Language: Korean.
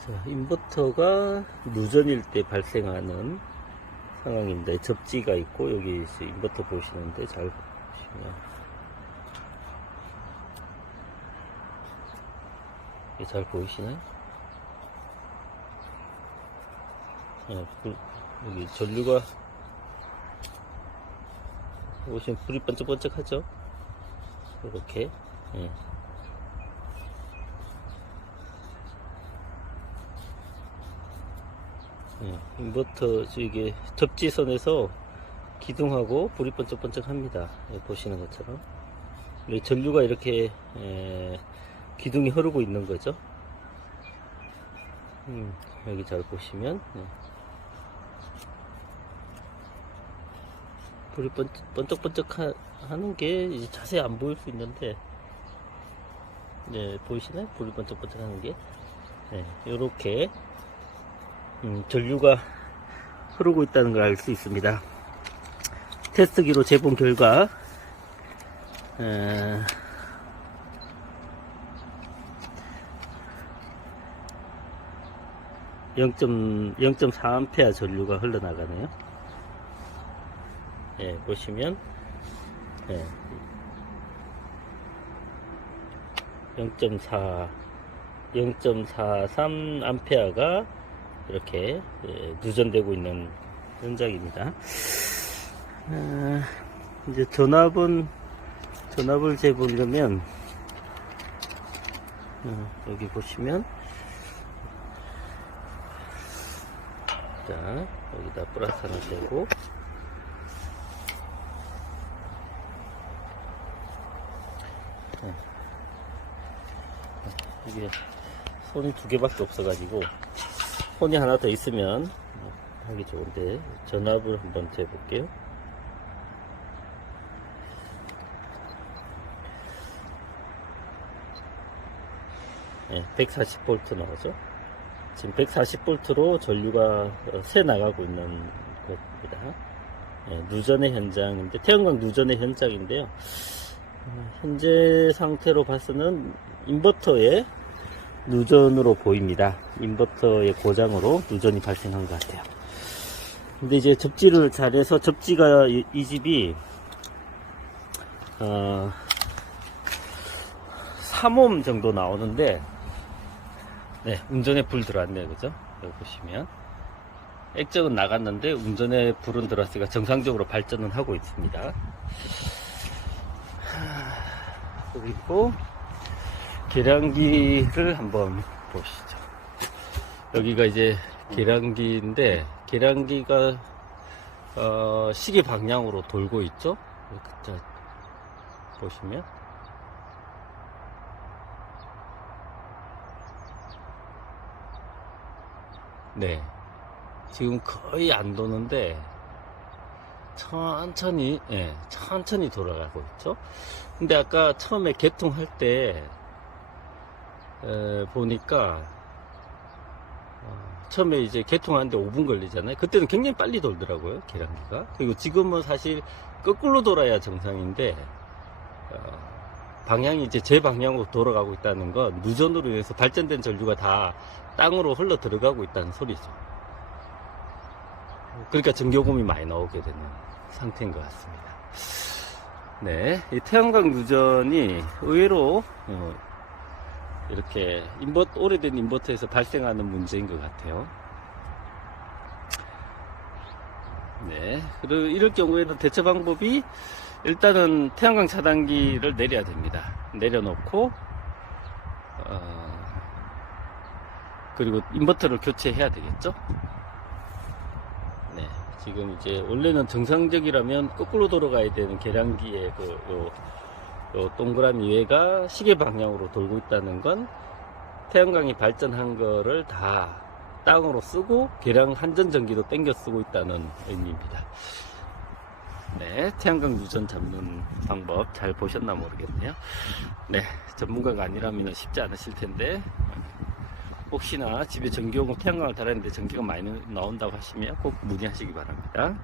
자, 인버터가 누전일 때 발생하는 상황입니다. 접지가 있고 여기 인버터 보시는데 잘 보시면 잘 보이시나요? 어, 불- 여기 전류가 보시면 불이 번쩍번쩍하죠? 이렇게 예. 인버터 이게 접지선에서 기둥하고 불이 번쩍번쩍 합니다. 예, 보시는 것처럼 이 전류가 이렇게 에, 기둥이 흐르고 있는 거죠. 음, 여기 잘 보시면 예. 불이 번쩍, 번쩍번쩍 하, 하는 게 자세히 안 보일 수 있는데 네, 보이시나요? 불이 번쩍번쩍 하는 게 네, 요렇게 음, 전류가 흐르고 있다는 걸 알 수 있습니다. 테스트기로 재본 결과 에, (0. 0.4A) 전류가 흘러나가네요. 예, 보시면 예, 0.4 0.43 암페어가 이렇게 예, 누전되고 있는 현장입니다. 아, 이제 전압은 전압을 재보려면 어, 여기 보시면 자 여기다 플러스 하나 대고 어. 이게 손이 두 개밖에 없어가지고 손이 하나 더 있으면 뭐 하기 좋은데 전압을 한번 재볼게요. 네, 140V 나오죠. 지금 140V로 전류가 어, 새 나가고 있는 겁니다. 네, 누전의 현장인데 태양광 누전의 현장인데요. 어, 현재 상태로 봐서는 인버터에 누전으로 보입니다. 인버터의 고장으로 누전이 발생한 것 같아요. 근데 이제 접지를 잘해서 접지가 이, 이 집이 어, 3옴 정도 나오는데 네, 운전에 불 들어왔네요. 그죠? 여기 보시면 액정은 나갔는데 운전에 불은 들어왔으니까 정상적으로 발전은 하고 있습니다. 하, 그리고 계량기를 한번 보시죠. 여기가 이제 계량기인데 계량기가 어, 시계 방향으로 돌고 있죠. 자, 보시면 네 지금 거의 안 도는데 천천히 예, 천천히 돌아가고 있죠. 근데 아까 처음에 개통할 때 에, 보니까 어, 처음에 이제 개통하는데 5분 걸리잖아요. 그때는 굉장히 빨리 돌더라고요, 계량기가. 그리고 지금은 사실 거꾸로 돌아야 정상인데 어, 방향이 이제 제 방향으로 돌아가고 있다는 건 누전으로 인해서 발전된 전류가 다 땅으로 흘러 들어가고 있다는 소리죠. 그러니까 전교금이 많이 나오게 되는 상태인 것 같습니다. 네, 이 태양광 누전이 의외로 어, 이렇게 인버 오래된 인버터에서 발생하는 문제인 것 같아요. 네, 그리고 이럴 경우에는 대처 방법이 일단은 태양광 차단기를 내려야 됩니다. 내려놓고 어, 그리고 인버터를 교체해야 되겠죠. 네, 지금 이제 원래는 정상적이라면 거꾸로 돌아가야 되는 계량기의 그 요, 요 동그라미 위에가 시계 방향으로 돌고 있다는 건 태양광이 발전한 거를 다 땅으로 쓰고 계량 한전 전기도 땡겨 쓰고 있다는 의미입니다. 네, 태양광 유전 잡는 방법 잘 보셨나 모르겠네요. 네, 전문가가 아니라면 쉽지 않으실 텐데 혹시나 집에 전기요금 태양광을 달았는데 전기가 많이 나온다고 하시면 꼭 문의하시기 바랍니다.